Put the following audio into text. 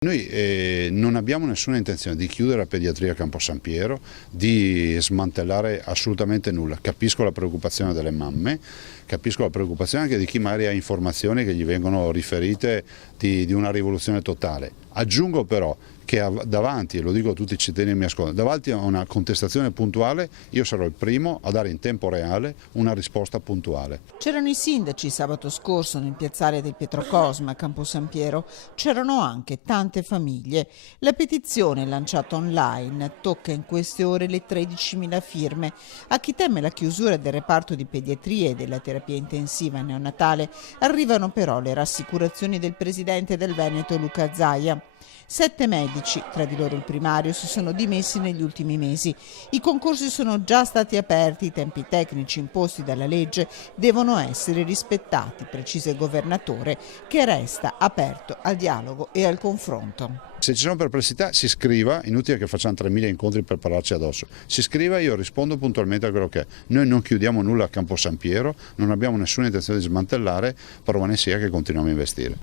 Noi non abbiamo nessuna intenzione di chiudere la pediatria a Campo San Piero, di smantellare assolutamente nulla. Capisco la preoccupazione delle mamme, capisco la preoccupazione anche di chi magari ha informazioni che gli vengono riferite di una rivoluzione totale. Aggiungo però che davanti, e lo dico a tutti i cittadini che mi ascoltano, davanti a una contestazione puntuale io sarò il primo a dare in tempo reale una risposta puntuale. C'erano i sindaci sabato scorso nel piazzale del Pietrocosma a Campo San Piero, c'erano anche tante famiglie. La petizione lanciata online tocca in queste ore le 13.000 firme. A chi teme la chiusura del reparto di pediatria e della terapia intensiva neonatale arrivano però le rassicurazioni del presidente del Veneto Luca Zaia. 7 medici, tra di loro il primario, si sono dimessi negli ultimi mesi. I concorsi sono già stati aperti, i tempi tecnici imposti dalla legge devono essere rispettati, precisa il governatore, che resta aperto al dialogo e al confronto. Se ci sono perplessità si scriva, inutile che facciamo 3.000 incontri per parlarci addosso, si scriva, io rispondo puntualmente a quello che è. Noi non chiudiamo nulla a Campo San Piero, non abbiamo nessuna intenzione di smantellare, prova ne sia che continuiamo a investire.